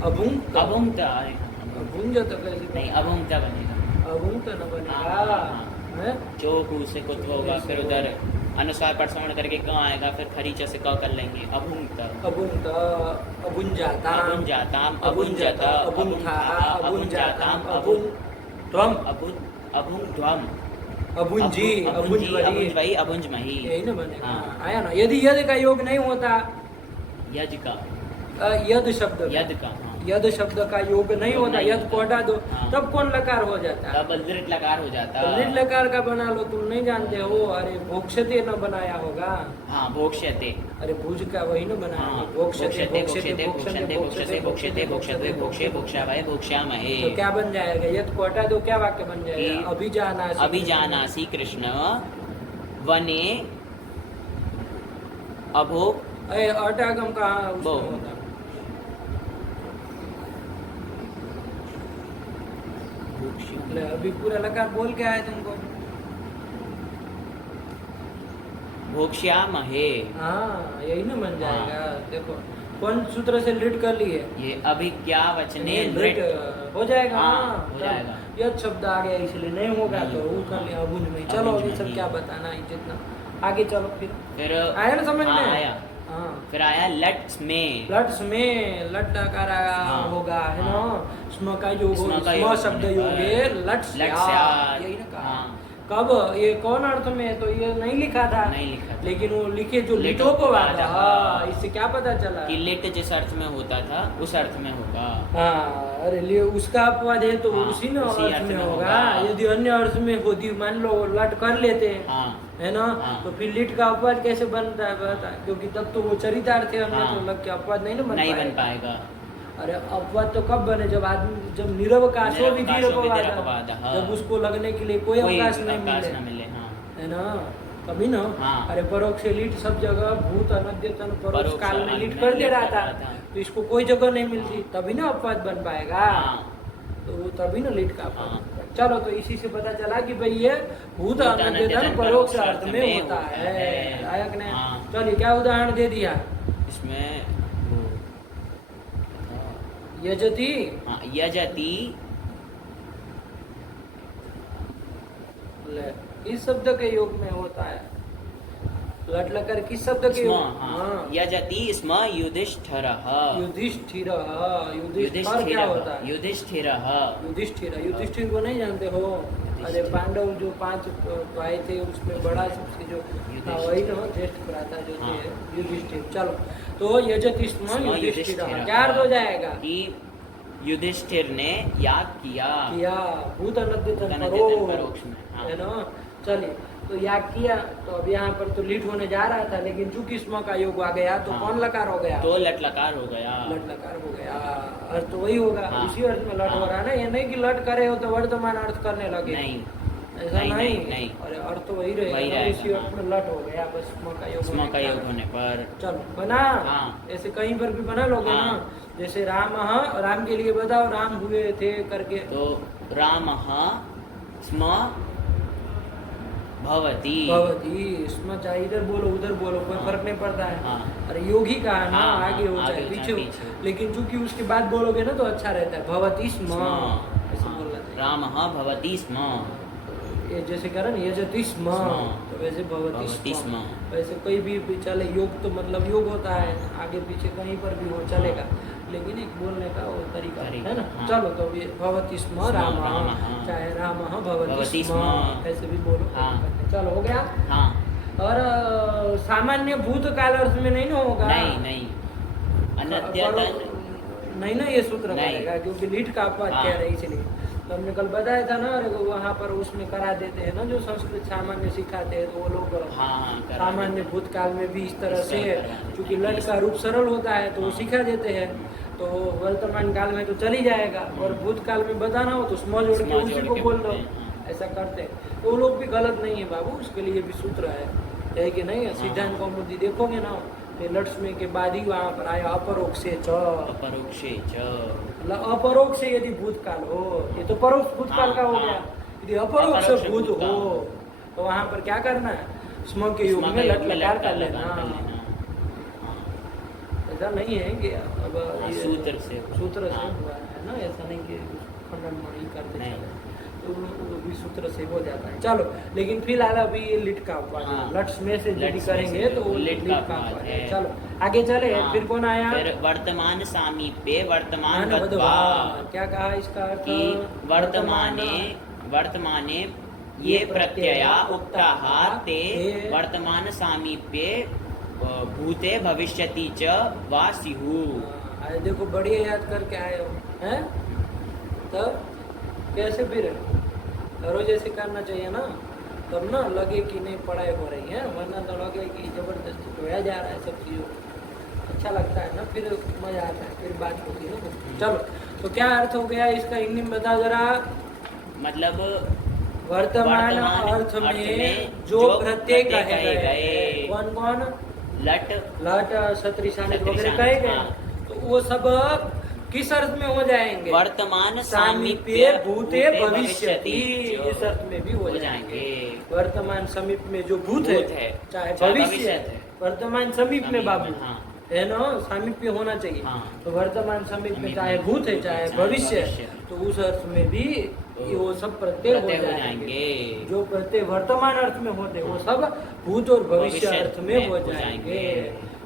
अभुंक्त, अभुंक्त अभुंजत कैसे? नहीं, अभुंक्त बनेगा। अभुंक्त न बनेगा हाँ। हैं? जो कु से कुत्व होगा, फिर उधर अनुस्वार परसवर्ण करके क आएगा, फिर खरीच से क कर लेंगे। अभुंक्त, अभुंक्त, अभुंजाता, अभुंजाताम, अभुंजत, अभुंथा, अभुंजाताम, अभुंध्वम, अभुंध्वम, अभुंजी, अभुंजी, अभुंजवही, अभुंजवही, अभुंजमही। यही ना बनेगा। हाँ। आया ना। यदि यद का योग नहीं होता, यज का, यद शब्द का, यद का, हाँ। यद शब्द का योग नहीं होता, नहीं यद को होता। हटा दो, हाँ। तब कौन लकार हो जाता है? तब लिट लकार हो जाता। तो लिट लकार का बना लो, तुम नहीं जानते हो। अरे भोक्षते न बनाया होगा। हाँ, भोक्ष्यते। अरे भुज का वही न बनाया। हाँ, भोक्षते, भोक्ष्यते, भोक्षते, भोक्ष्यते, भोक्ष्यते, भोक्ष्यते, भोक्ष्यते, भोक्ष्ये, भोक्ष्यामहे, भोक्ष्यामहे। तो क्या बन जाएगा? यद को हटा दो, क्या वाक्य बन जाएगा? कि अभिजानासि, अभिजानासि कृष्ण वने अभोग। अरे अटागम कहाँ उसमें वो। होता? ले, अभी पूरा लकार बोल के आए तुमको। भोक्ष्यामहे। हाँ, यही ना बन जाएगा। देखो कौन सूत्र से लिट कर लिए? ये अभिज्ञा वचने लिट लिट हो जाएगा। हाँ, हाँ, हो तब जाएगा। यद शब्द आ गया, इसलिए नहीं होगा नहीं तो वो होगा। कर लिया अभुंज में। चलो अभुंज ये सब में क्या ही। बताना है जितना। आगे चलो फिर। फिर आया ना समझ हाँ, में? आया। हाँ। फिर आया लट्स में। लट्स में लट लकार हाँ, होगा, है ना। हाँ। स्म का योग, स्म का स्म योग शब्द होने योग पर है, लट्स लट्स या, याद। यही ना कहा। हाँ। कब? ये कौन अर्थ में है? तो ये नहीं लिखा था। नहीं लिखा था। लेकिन वो लिखे जो लिटोपवाद, लिटोपवाद, हाँ। हाँ, इससे क्या पता चला? कि लिट जिस अर्थ में होता था उस अर्थ में होगा। हाँ, अरे लिए उसका अपवाद है तो हाँ, उसी में उसी अर्थ में होगा। यदि अन्य अर्थ में होती, मान लो लट कर लेते, हाँ, है ना, हाँ। तो फिर लिट का अपवाद कैसे बनता है? बता, क्योंकि तब तो वो चरितार्थ है, हाँ। तो लग के अपवाद नहीं ना बन नहीं पाएगा। बन पाएगा। अरे अपवाद तो कब बने? जब आदमी, जब निरवकाशो निरवकाशो विधिरपवाद, विधिरपवाद, हाँ। जब उसको लगने के लिए कोई अवकाश नहीं अवकाश मिले, न मिले। हाँ, है ना, तभी ना। हाँ। अरे परोक्ष लीट सब जगह, भूत अनद्यतन परोक्ष परोक्ष काल में लीट में कर दे लीट रहा कर था, रहा था। तो इसको कोई जगह नहीं मिलती, तभी ना अपवाद बन पाएगा। हाँ। तो वो तभी ना लीट का अपवाद हाँ। बनता है। चलो, तो इसी से पता चला कि भाई ये भूत अनद्यतन परोक्ष अर्थ में होता है। लायक ने। हाँ। चलिए क्या उदाहरण दे दिया? इसमें वो यजति, हाँ, यजति। ले, इस शब्द के योग में होता है। लट लकर किस शब्द के स्म, योग? हाँ, यजति स्म युधिष्ठिरः। युधिष्ठिर, युधिष्ठिर क्या होता है? युधिष्ठिरः। युधिष्ठिर, युधिष्ठिर को नहीं जानते हो? अरे पांडव जो 5 भाई थे, उसमें बड़ा सबसे जो था वही ना, ज्येष्ठ भ्राता जो हाँ। थे, युधिष्ठिर। चलो, तो यजति स्म स्म युधिष्ठिर, युधिष्ठिरः। क्या अर्थ हो जाएगा? कि युधिष्ठिर ने याग किया। किया, भूत अनद्यतन अनद्यतन परोक्ष में, हाँ। है ना। चलिए, तो याग किया, तो अब यहाँ पर तो लीट होने जा रहा था, लेकिन चूंकि स्म का योग आ गया, तो हाँ। कौन लकार हो गया? तो लट लकार हो गया। लट लकार हो गया। अर्थ तो वही होगा। हाँ। उसी अर्थ में लट हाँ। हो रहा है ना। ये नहीं कि लट करे हो तो वर्तमान अर्थ करने लगे, नहीं, ऐसा नहीं, नहीं, नहीं। अरे अर्थ तो वही वही रहेगा, रहेगा, इसी हाँ। अर्थ में लट हो गया, बस स्म का योग स्म होने का के योग कारण। होने पर। चलो बना। हाँ। ऐसे कहीं पर भी बना लोगे हाँ। ना। जैसे राम, राम के लिए बताओ, राम हुए थे करके। तो रामः स्म भवति। भवती, स्म चाहे इधर बोलो उधर बोलो, कोई हाँ। फर्क नहीं पड़ता है। हाँ। अरे योगी का है ना, हाँ, आगे हो आगे चाहे हो पीछे चाहे हो, पीछे हो। लेकिन चूंकि उसके बाद बोलोगे ना तो अच्छा रहता है। भवती स्म, ऐसे हाँ, बोलना चाहिए। रामः भवति स्म। ये जैसे करें ना, यजति स्म, स्म। तो वैसे भवती भवति स्म। स्म। वैसे कोई भी चले, योग तो मतलब योग होता है, आगे पीछे कहीं पर भी हो चलेगा, लेकिन एक बोलने का वो तरीका है ना। हाँ। चलो, तो ये भवती स्म राम, रामः। चाहे राम भवती भवति स्म, स्म। ऐसे भी बोलो। हाँ। चलो, हो गया। हाँ। और सामान्य भूतकाल अर्थ में नहीं ना होगा। नहीं, नहीं, अनद्यतन नहीं ना, ये सूत्र नहीं। बनेगा, क्योंकि लीट का अपवाद हाँ। कह रहे, इसलिए तो हमने कल बताया था ना। अरे वो वहाँ पर उसमें करा देते हैं ना, जो संस्कृत सामान्य सिखाते हैं, तो वो लोग हाँ, हाँ, करा सामान्य देते। भूतकाल में भी इस तरह इस से, तरह करवाते क्योंकि हैं। लट का रूप सरल होता है, तो वो हाँ। सिखा देते हैं। तो वर्तमान काल में तो चल ही जाएगा, और भूतकाल में बताना हो तो स्म जोड़ के स्म उसी जोड़ को के बोल दो। बोलते हैं, हाँ। ऐसा करते हैं तो वो लोग भी गलत नहीं है बाबू, उसके लिए भी सूत्र है कि नहीं। सिद्धांत कौमुदी देखोगे ना, लट्स में के बाद ही वहाँ पर आया अपरोक्ष च, अपरोक्षे च, मतलब अपरोक्ष यदि भूतकाल हो, ये तो परोक्ष भूतकाल का हो गया, यदि अपरोक्ष भूत हो तो वहाँ पर क्या करना है, स्म के युग में लट लकार कर लेना। ऐसा नहीं है कि अब सूत्र से हुआ है ना, ऐसा नहीं कि खंडन नहीं करते चले, तो वो भी सूत्र से हो जाता है। चलो, लेकिन फिलहाल अभी ये लिट का अपवाद है, लट्स में से यदि करेंगे तो वो लिट का अपवाद है। चलो आगे चले, फिर कौन आया, फिर वर्तमान सामीप्य वर्तमान क्या कहा इसका अर्थ, कि वर्तमाने ये प्रत्यया उक्ताः ते वर्तमान सामीप्ये भूते भविष्यति च वा स्युः। अरे देखो बढ़िया याद करके आए हो हैं, तब कैसे फिर रोज ऐसे करना चाहिए ना, तब ना लगे कि नहीं पढ़ाई हो रही है, वरना तो लगे कि जबरदस्ती ढोया जा रहा है सब चीज़ों को, अच्छा लगता है ना, फिर मजा आता है, फिर बात होती है ना। चलो, तो क्या अर्थ हो गया इसका, हिंदी में बता जरा। मतलब वर्तमान अर्थ में जो प्रत्यय कहे गए, कौन कौन, लट सत्रिशान वगैरह कहे गए, तो वो सब किस अर्थ में हो जाएंगे, वर्तमान सामीप्य भूते भविष्यति, इस अर्थ में भी हो जाएंगे। वर्तमान समीप में जो भूत है चाहे भविष्य है, वर्तमान समीप में बाबू है ना, सामीप्य होना चाहिए। तो वर्तमान समीप में चाहे भूत है चाहे भविष्य है, तो उस अर्थ में भी वो सब प्रत्यय हो जाएंगे। जो प्रत्यय वर्तमान अर्थ में होते वो सब भूत और भविष्य अर्थ में हो जाएंगे।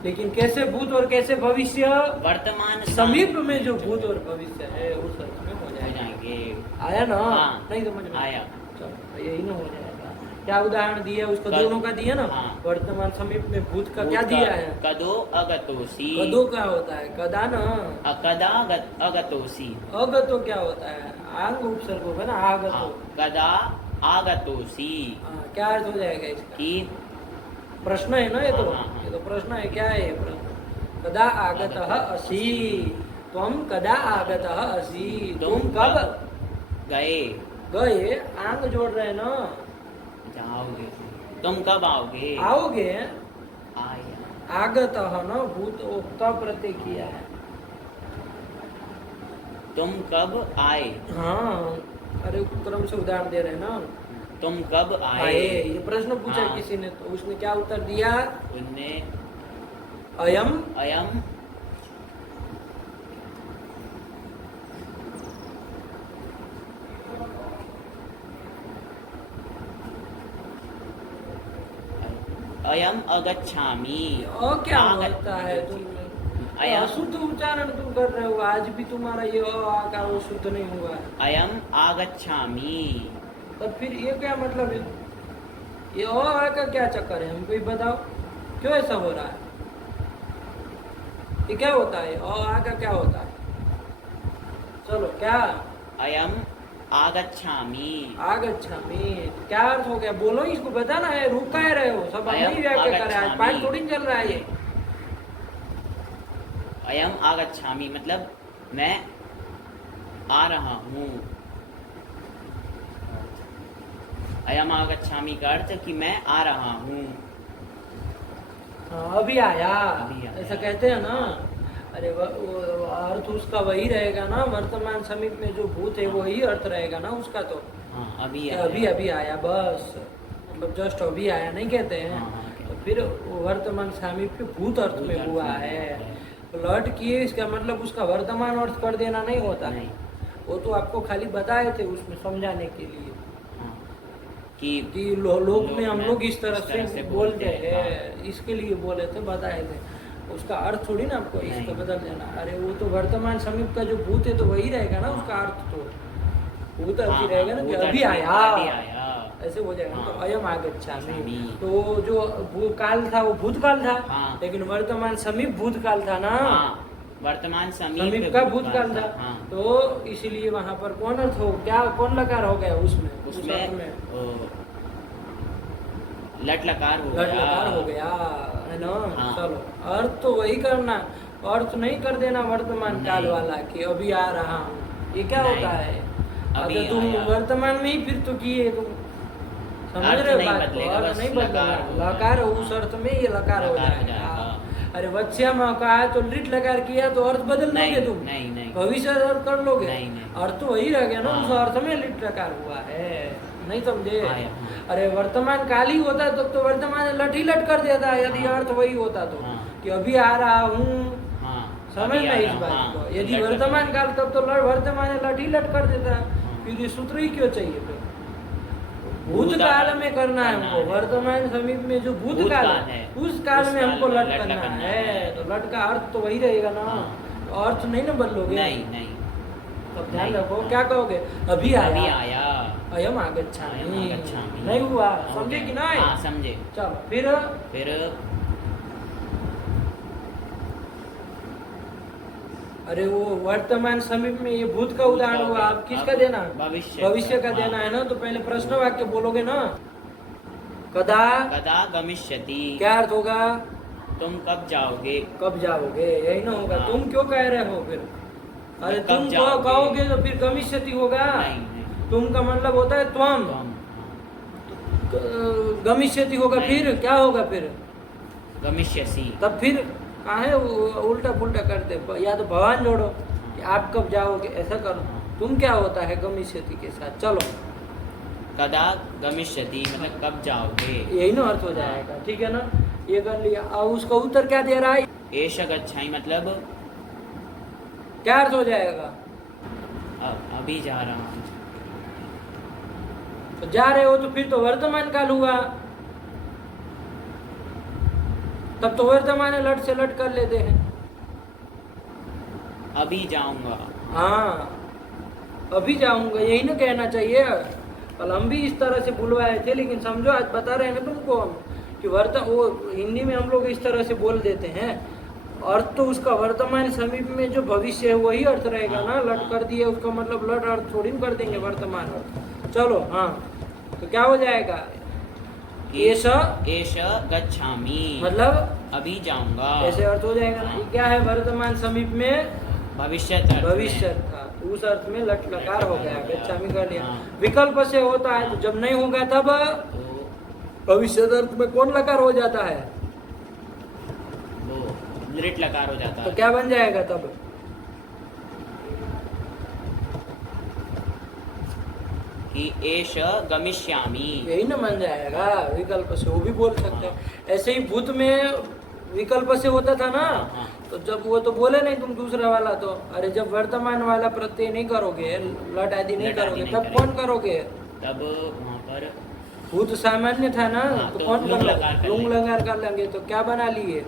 लेकिन कैसे भूत और कैसे भविष्य, वर्तमान समीप में जो भूत और भविष्य है उस अर्थ में हो जाएंगे। आया ना, नहीं समझ में आया, चलो यही ना हो जाएगा। क्या उदाहरण दिया उसको, दोनों का दिया ना, वर्तमान समीप में भूत का क्या दिया है, कदो अगतोसी, कदो क्या होता है, कदा ना, अकदा अगतोसी, अगतो क्या होता है, आंग उपसर्ग होगा ना, आगतो, कदा आगतोसी, क्या अर्थ हो जाएगा इसका, कि प्रश्न है ना, ये तो प्रश्न है, क्या है ये प्रश्न, कदा आगतः असि, तुम कदा आगतः असि, तुम कब गए, आंग जोड़ रहे ना, जाओगे, तुम कब आओगे, आया, आगतः ना, भूत तब प्रत्यय किया है, तुम कब आए, हाँ, अरे क्रम से उदाहरण दे रहे हैं ना, तुम कब आए, ये प्रश्न पूछा किसी ने, तो उसने क्या उत्तर दिया, उनने अयम अयम अगच्छामि, क्या होता है, तुम शुद्ध उच्चारण तुम कर रहे हो, आज भी तुम्हारा ये का वो शुद्ध नहीं हुआ है, अयम आगच्छामि, तो फिर ये क्या मतलब है, ये का क्या चक्कर है, हमको बताओ क्यों ऐसा हो रहा है, ये क्या होता है, का क्या होता है, चलो क्या, अयम आगच्छामि, क्या अर्थ हो गया, बोलो इसको, बताना है, रुक का रहे हो सब, नहीं व्याख्या कर रहे हैं, पाठ थोड़ी चल रहा है ये, अयम आगच्छामि मतलब मैं आ रहा हूँ, अयम आगच्छामि का अर्थ कि मैं आ रहा हूँ, अभी आया, ऐसा कहते हैं ना, अरे वो अर्थ उसका वही रहेगा ना, वर्तमान समीप में जो भूत है वही अर्थ रहेगा ना उसका, तो अभी आया बस, मतलब जस्ट अभी आया नहीं कहते हैं, तो फिर वर्तमान समीप भूत अर्थ में हुआ है, तो लट किए इसका मतलब उसका वर्तमान अर्थ कर देना नहीं होता, नहीं, वो तो आपको खाली बताए थे उसमें समझाने के लिए कि लोक में हम लोग इस तरह से बोलते हैं, इसके लिए बोले थे, बताए थे, उसका अर्थ थोड़ी ना आपको इसका बदल देना, अरे वो तो वर्तमान समीप का जो भूत है तो वही रहेगा ना उसका अर्थ, तो भूत अर्थ ही रहेगा ना कि अभी आया, ऐसे हो जाएगा। तो अयम आगच्छामि, तो जो काल था वो भूतकाल था, लेकिन वर्तमान समीप भूतकाल था ना, वर्तमान समीप का भूतकाल था, तो इसलिए वहाँ पर कौन अर्थ हो, क्या कौन लकार हो गया उसमें लट लकार हो गया है ना। चलो अर्थ तो वही करना, अर्थ नहीं कर देना वर्तमान काल वाला कि अभी आ रहा हूँ, ये क्या होता है, अभी तो तुम आया। वर्तमान में ही फिर तो किए तुम, समझ अर्थ रहे हो नहीं बात को? बदलेगा, अर्थ बस नहीं बदलेगा, लकार होगा। लकार उस अर्थ में ये लकार हो लकार हो जाएगा। जाएगा। अरे वत्स्यम कहा है तो लिट लकार किया तो अर्थ बदल नहीं, लोगे तुम, नहीं, नहीं। भविष्य अर्थ कर लोगे, नहीं, नहीं। अर्थ तो वही रह गया ना, हाँ। उस अर्थ में लिट लकार हुआ है, नहीं समझे? आया, हाँ। अरे वर्तमान काल ही होता तो वर्तमान लट ही लट कर देता यदि हाँ। अर्थ वही होता तो, हाँ। कि अभी आ रहा हूँ, हाँ, समझ अभी में आ इस रहा, बात हाँ, को। यदि लट- वर्तमान काल तब तो वर्तमान लट ही लट कर देता, फिर ये सूत्र ही क्यों चाहिए फिर? भूतकाल में करना है हमको, वर्तमान समीप में जो भूतकाल है उस काल में हमको लट करना है, तो लट का अर्थ तो वही रहेगा ना, हाँ। तो अर्थ नहीं ना बदलोगे। नहीं, नहीं। तब ध्यान नहीं, रखो, हाँ। क्या कहोगे? अभी अभी आया, आया। अयम आगच्छामि, अयम आगच्छामि। नहीं हुआ, हो समझे गया। कि नहीं? हाँ, समझे। चलो फिर फिर अरे वो वर्तमान समीप में ये भूत का उदाहरण हुआ, आप किसका अब देना? भविष्य भविष्य का हाँ। देना है ना, तो पहले प्रश्न वाक्य बोलोगे ना, कदा, कदा गमिष्यति, क्या अर्थ होगा? तुम कब जाओगे? कब जाओगे, यही ना होगा। हाँ। तुम क्यों कह रहे हो फिर? अरे कब तुम जाओगे? कहोगे तो फिर गमिष्यति होगा। नहीं, नहीं। तुम का मतलब होता है त्वम, तुम, गमिष्यति होगा, नहीं। फिर क्या होगा फिर? गमिष्यसि। तब फिर कहाँ है उल्टा पुल्टा करते, या तो भगवान जोड़ो कि आप कब जाओगे, ऐसा करो। तुम क्या होता है गमिष्यति के साथ? चलो कदा गमिष्यति मतलब कब जाओगे? यही ना अर्थ हो जाएगा, ठीक है ना? ये कर लिया। अब उसका उत्तर क्या दे रहा है? एष गच्छामि मतलब क्या अर्थ हो जाएगा? अभी जा रहा हूँ। तो जा रहे हो तो फिर तो वर्तमान काल हुआ, तब तो वर्तमान लट से लट कर लेते हैं। अभी जाऊंगा। हाँ, अभी जाऊंगा, यही ना कहना चाहिए। कल हम भी इस तरह से बुलवाए थे, लेकिन समझो आज बता रहे हैं ना तुमको हम कि वो हिंदी में हम लोग इस तरह से बोल देते हैं, अर्थ तो उसका वर्तमान समीप में जो भविष्य है वही अर्थ रहेगा ना। लट कर दिए उसका मतलब लट अर्थ थोड़ी ना कर देंगे वर्तमान अर्थ। चलो हाँ, तो क्या हो जाएगा? एष गच्छामि मतलब अभी जाऊंगा, ऐसे अर्थ हो जाएगा ना। ये क्या है? वर्तमान समीप में भविष्य भविष्य था, तो उस अर्थ में लट लकार हो गया, गच्छामि कर लिया। हाँ। विकल्प से होता है, तो जब नहीं होगा तब तो भविष्य अर्थ में कौन लकार हो जाता है? वो लिट लकार हो जाता तो है। क्या बन जाएगा तब? कि एष गमिष्यामि। यही ना बन जाएगा विकल्प से, वो भी बोल सकते हैं। ऐसे ही भूत में विकल्प से होता था ना, हाँ। तो जब वो तो बोले नहीं तुम दूसरा वाला, तो अरे जब वर्तमान वाला प्रत्यय नहीं करोगे, लट आदि नहीं लट आदि करोगे, नहीं तब करेंगे। कौन करोगे? तब वहाँ पर भूत सामान्य था ना, हाँ, तो तो कौन लुंग कर लकार कर लूंग लेंगे। लंगार कर लेंगे, तो क्या बना लिए?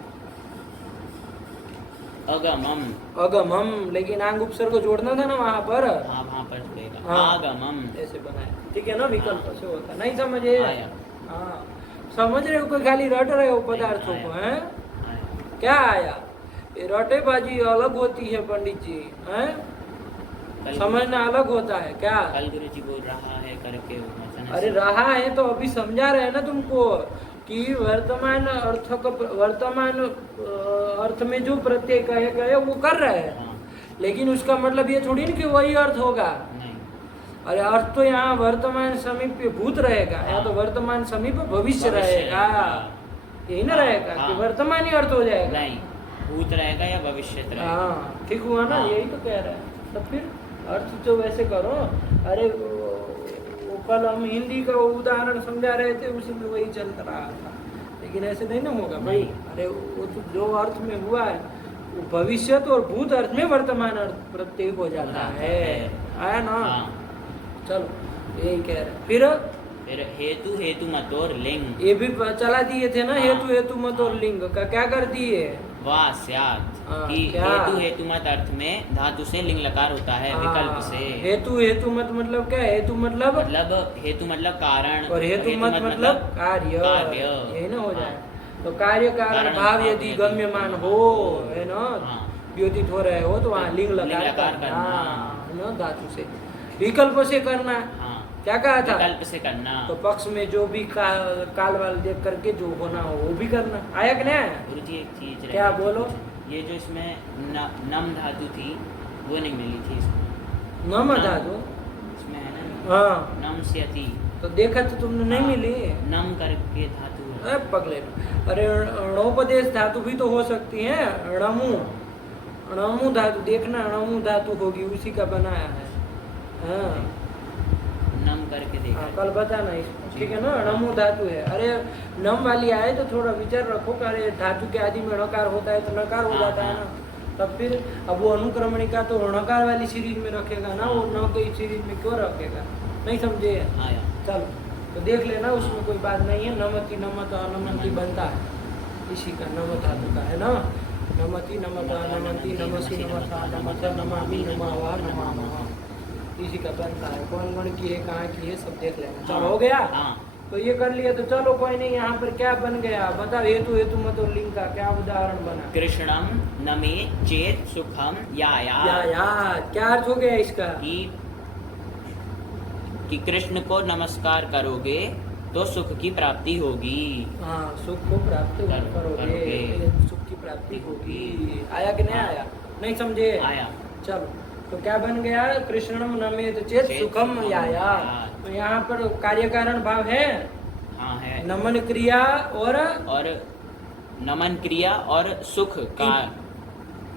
अगमम। अगमम, लेकिन आंग उपसर्ग को जोड़ना था ना वहां पर, हाँ, वहाँ पर रहेगा हाँ। आगमम। ऐसे बनाया, ठीक है ना? विकल्प हाँ। से होता, नहीं समझे? आया। हाँ, समझ रहे हो कि खाली रट रहे हो पदार्थों को? आया। हैं? आया। क्या आया? ये रटेबाजी अलग होती है पंडित जी, हैं? कल- समझना अलग होता है क्या? कल गुरु जी बोल रहा है करके वो वचन अरे ऐसा- रहा है तो अभी समझा रहे हैं ना तुमको कि वर्तमान अर्थ का वर्तमान अर्थ में जो प्रत्यय कहे गए वो कर रहे हैं, हाँ, लेकिन उसका मतलब ये थोड़ी ना कि वही अर्थ होगा। नहीं। अरे अर्थ तो यहाँ वर्तमान समीप भूत रहेगा, या तो वर्तमान समीप भविष्य रहेगा, यही ना रहेगा कि हाँ। वर्तमान ही अर्थ हो जाएगा। नहीं, भूत रहेगा या भविष्य रहेगा। हाँ, ठीक हुआ ना? हाँ। यही तो कह रहे हैं। तो फिर अर्थ तो वैसे करो। अरे वो कल हम हिंदी का उदाहरण समझा रहे थे, उसमें वही चल रहा था, लेकिन ऐसे नहीं ना होगा भाई। अरे वो तो जो र्थ में हुआ है वो भविष्य और भूत अर्थ में वर्तमान अर्थ प्रत्यय हो जाता है, आया ना? हाँ। चलो यही कह रहे हैं। फिर हेतु हेतु मतोर लिंग ये भी चला दिए थे ना, हाँ। हेतु हेतु मत और लिंग का क्या कर दिए? वा स्यात् हाँ, कि क्या? हेतु हेतु मत अर्थ में धातु से लिंग लकार होता है विकल्प से। हेतु हेतु मत मतलब क्या? हेतु मतलब हेतु मतलब कारण और हेतु मत मतलब कार्य, कार्य। यही ना हो हाँ। जाए। तो कार्य कारण कारण भाव भाव यदि यदि गम्यमान हो, है ना, हाँ। व्योतित हो रहे हो, तो वहाँ लिंग लकार लकार करना, करना। है ना, धातु से। विकल्प से करना, हाँ, क्या कहा था? विकल्प से करना। तो पक्ष में जो भी काल वाल देख करके जो होना हो वो भी करना। आया कि नहीं आया? गुरु जी एक चीज क्या रही थी, बोलो? ये जो इसमें नम धातु थी वो नहीं मिली थी इसमें। नम धातु इसमें हाँ नमस्यति। तो देखा तो तुमने नहीं हाँ, मिली। नम करके धातु है। अरे पगले, अरे णोपदेश धातु भी तो हो सकती है। णमु, णमु धातु देखना, णमु धातु होगी, उसी का बनाया है। हाँ नम करके देखा। हाँ, कल बताना इसको, ठीक है ना। णमु धातु है। अरे नम वाली आए तो थोड़ा विचार रखो कि अरे धातु के आदि में णकार होता है तो नकार हो जाता है ना, तब फिर अब वो अनुक्रमणिका तो णकार वाली सीरीज में रखेगा ना, वो न की सीरीज में क्यों रखेगा, नहीं समझे। आया। चलो तो देख लेना, उसमें कोई बात नहीं है। नमति नमत अनमंती बनता है इसी का, नम धातु का है ना। नमति नमत अनमंती नमसी नमथा नमथ नमामि नमावा नमामः, इसी का बनता है। कौन गण की है, कहाँ की है, सब देख लेना। चलो हो गया। हाँ। तो ये कर लिया तो चलो कोई नहीं। यहाँ पर क्या बन गया बताओ, हेतु हेतु मत और लिंग का क्या उदाहरण बना। कृष्णम नमे चेत सुखम या या क्या अर्थ हो गया इसका। कि कृष्ण को नमस्कार करोगे तो सुख की प्राप्ति होगी। हाँ, सुख को प्राप्त करोगे, सुख की प्राप्ति होगी। आया कि नहीं आया, नहीं समझे। आया। चलो तो क्या बन गया, कृष्णम नमेत चेत सुखम याया। तो यहाँ पर कार्य कारण भाव है। हाँ है। नमन क्रिया और नमन क्रिया और सुख का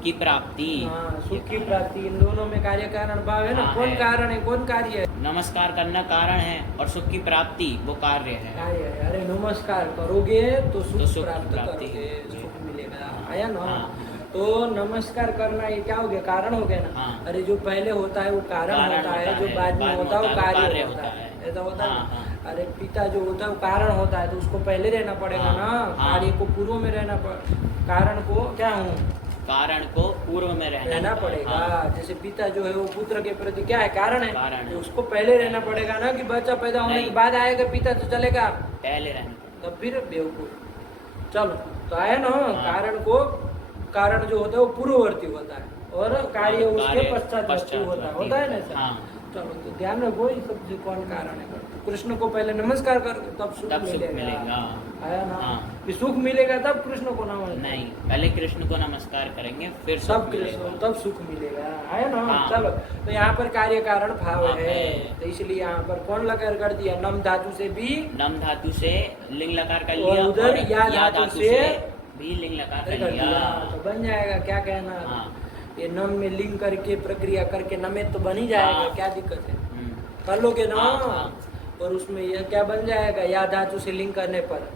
की प्राप्ति। हाँ, सुख की प्राप्ति, इन दोनों में कार्य कारण भाव है ना। हाँ, कौन है। कारण है, कौन कार्य है। नमस्कार करना कारण है और सुख की प्राप्ति वो कार्य है। कार्य है। अरे नमस्कार करोगे तो सुख सुख प्राप्त प्राप्ति करोगे, होगी। सुख मिलेगा। आया ना। हाँ। तो नमस्कार करना ये क्या हो गया, कारण हो गया ना। हाँ। अरे जो पहले होता है वो कारण होता है, जो बाद में होता है वो कार्य होता है। ऐसा होता है हाँ, ना। हाँ। अरे पिता जो होता है वो कारण होता है, तो उसको पहले रहना पड़ेगा हाँ, ना। हाँ। कार्य को पूर्व में रहना कारण को क्या हूँ, कारण को पूर्व में रहना पड़ेगा। हाँ। जैसे पिता जो है वो पुत्र के प्रति क्या है, कारण है। कारण है। तो उसको पहले रहना पड़ेगा ना, कि बच्चा पैदा होने नहीं। के बाद आएगा पिता तो चलेगा, पहले रहना। तब फिर बेवकूफ। चलो तो आया ना। हाँ। कारण जो होता है वो पूर्ववर्ती होता है और कार्य हाँ, उसके कार्य पश्चातवर्ती होता है ना सर। हाँ। चलो तो ध्यान रखो ये सब जो कौन कारण है। कृष्ण को पहले नमस्कार कर तब सुख मिलेगा। आया ना। हाँ। कि सुख मिलेगा तब कृष्ण को नमस्कार, नहीं, पहले कृष्ण को नमस्कार करेंगे फिर सब सुख कृष्ण मिलेगा। तब सुख मिलेगा। आया ना। हाँ। चलो तो यहाँ पर कार्य कारण भाव हाँ, है, है। तो इसलिए यहाँ पर कौन लकार कर दिया, नम धातु से भी नम धातु से लिंग लकार कर और लिया उधर और या या धातु धातु से से भी लिंग लकार कर कर लिया। दिया, तो बन जाएगा। क्या कहना, हाँ। ये नम में लिंग करके प्रक्रिया करके नमेत तो बन ही जाएगा। हाँ। क्या दिक्कत है, हम्म। कर लोगे ना। हाँ, हाँ। और उसमें यह क्या बन जाएगा, या धातु से लिंग करने पर,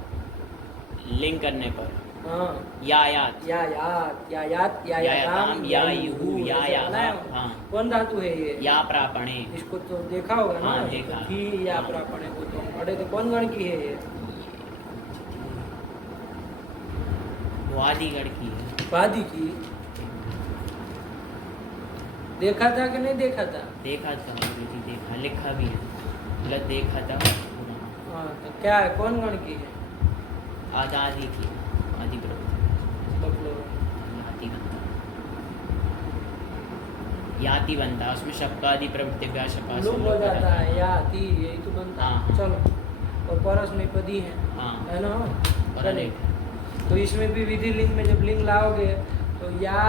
लिंग करने पर हाँ यायात या यात या यात या याताम या युहु या ऐसे या बनाया। हाँ। कौन धातु है ये, या प्रापणे। इसको तो देखा होगा ना। हाँ, देखा। थी या हाँ। प्रापणे को तो पढ़े थे। कौन गण की है ये, वो आदिगढ़ की है। वादी की। देखा था कि नहीं देखा था। देखा था गुरुजी, देखा, लिखा भी है, मतलब देखा था। हाँ तो क्या है, कौन गण की है। आदि की, आदि प्रवृत्ति, याति बनता, याति बनता, उसमें शब्द आदि प्रवृत्ति व्याशका से लोग हो जाता है, या थी यही तो बनता है। हाँ। चलो और परस में पदी है, हाँ। है ना। और चलिए। अनेक। तो इसमें भी विधि लिंग में जब लिंग लाओगे तो या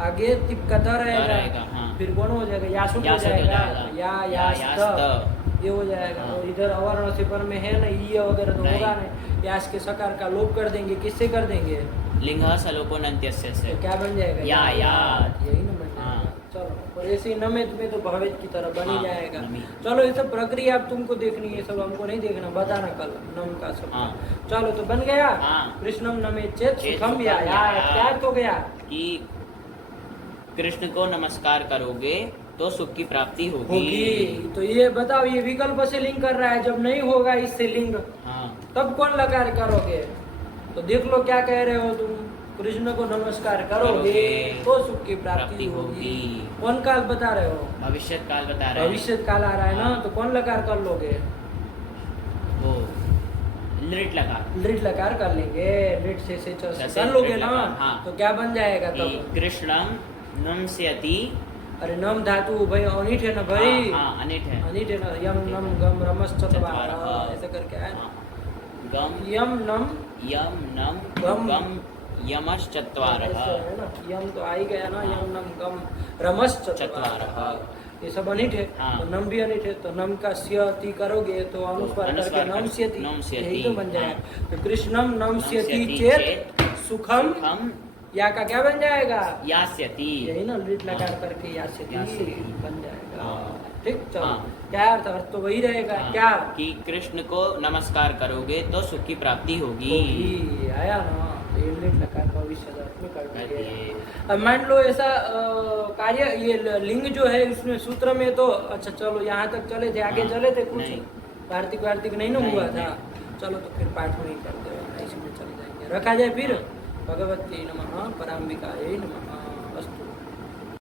आगे तिपकता रहेगा। हाँ। फिर कौन हो जाएगा, यासुक हो यासुक हो जाएगा। जाएगा। तो या यास्त। यास्त ये हो जाएगा। हाँ। और इधर अवर्ण से पर में है ना, ई वगैरह तो नहीं। होगा नहीं। यास के सकार का लोप कर देंगे, किससे कर देंगे, लिंगा सलोपोनंत्यस्य से। तो क्या बन जाएगा, या यात। यही ना बन हाँ। जाएगा। चलो और ऐसे ही नमित में तो भवेद की तरह बन ही हाँ, जाएगा। नमित। चलो ये सब प्रक्रिया अब तुमको देखनी है, सब हमको नहीं देखना, बताना कल नम का सब। हाँ। चलो तो बन गया। हाँ। कृष्णम नमे चेत चेत सुखम सुखम या यायात। क्या तो गया, कि कृष्ण को नमस्कार करोगे तो सुख की प्राप्ति होगी। होगी। तो ये बताओ, ये विकल्प से लिंक कर रहा है, जब नहीं होगा इससे लिंग हाँ। तब कौन लकार करोगे। तो देख लो क्या कह रहे हो तुम, कृष्ण को नमस्कार करोगे करोगे तो सुख की प्राप्ति प्राप्ति होगी। होगी। कौन काल बता रहे हो, भविष्य काल बता रहे हैं। भविष्य काल आ रहा है ना। हाँ। तो कौन लकार कर लोगे, वो लिट लगा लिट लकार कर लेंगे। लिट से जैसे कर लोगे लिट ना। लकार, हाँ। तो क्या बन जाएगा कि तब, कृष्णम नमस्यति। अरे नम धातु भाई अनिट है ना भाई। हाँ, हाँ, अनिट है। अनिट है ना। यम नम गम रमस चत्वार चत्वारः। ऐसा करके है ना। हाँ। गम यम नम यम नम गम। गम यमश्चत्वारः। ऐसे है ना। यम तो आ ही गया ना। यम नम गम रमस चत्वारः। चत्वारः। ये सब अनिट है, हाँ। तो नम भी अनिट है, तो नम का स्यति करोगे तो अनुस्वार करके अनुस्वार नम कर- स्यति, नमस्यति, यही तो बन जाएगा। हाँ। तो कृष्णम नम स्यति नमस्यति चेत सुखम, सुखम या का क्या बन जाएगा? यास्यति। यही ना लिट लकार करके यास्यति यास्यति। बन जाएगा। हाँ। ठीक, चलो हाँ। क्या अर्थ तो वही रहेगा। हाँ, क्या कि कृष्ण को नमस्कार करोगे तो सुख की प्राप्ति होगी। होगी, आया ना? तो ये लिट लकार भविष्य में कर कर दिए। दिए। अब मान लो ऐसा कार्य, ये लिंग जो है इसमें सूत्र में तो अच्छा चलो यहाँ तक चले थे, आगे हाँ, चले थे कुछ नहीं। कार्तिक वार्तिक नहीं ना नहीं, हुआ था। नहीं। चलो तो फिर पाठ में ही करते हैं, इसमें चल जाएंगे। रखा जाए फिर। भगवती नमः, पराम्बिकायै नमः।